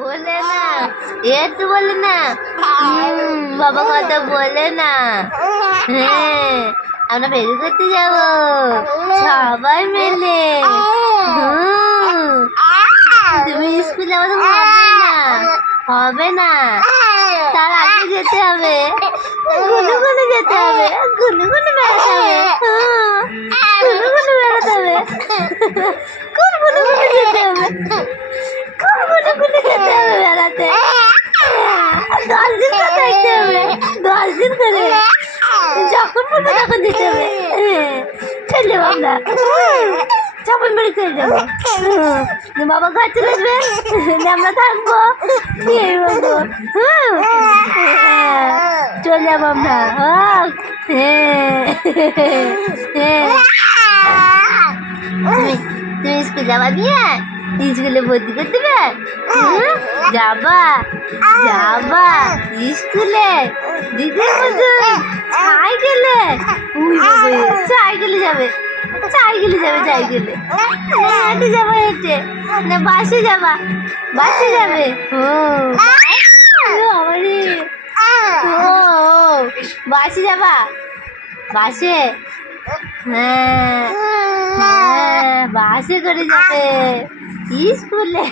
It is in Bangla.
बोले ना ये तो बोले ना बाबा কথা বলে না হ্যাঁ আমরা বের করতে যাব সবাই মিলে তুমি স্কুলে যাওয়া হবে না তার আগে যেতে হবে গুনে গুনে যেতে হবে গুনে গুনে বেড়াতে হবে গুনে গুনে বেড়াতে হবে কোন গুনে গুনে যেতে হবে কোন গুনে গুনে যেতে হবে বেড়াতে 10 দিন তো থাকতে হবে 10 দিন করে যখন বলবো তখন যেতে হবে চলে যাবো আমরা চাপন মেরে চলে যাবো বাবা ঘর চলে আসবে আমরা থাকবো চলে যাবো আমরা তুমি স্কুল যাবা দিয়ে স্কুলে ভর্তি করে দেবে যাবা যাবা স্কুলে দিদির মতন সাইকেলে সাইকেলে যাবে সাইকেলে যাবে সাইকেলে হেঁটে যাবো হেঁটে না বাসে যাবা বাসে যাবে বাসে যাবা বাসে হ্যাঁ হ্যাঁ বাসে করে যাবে স্কুলে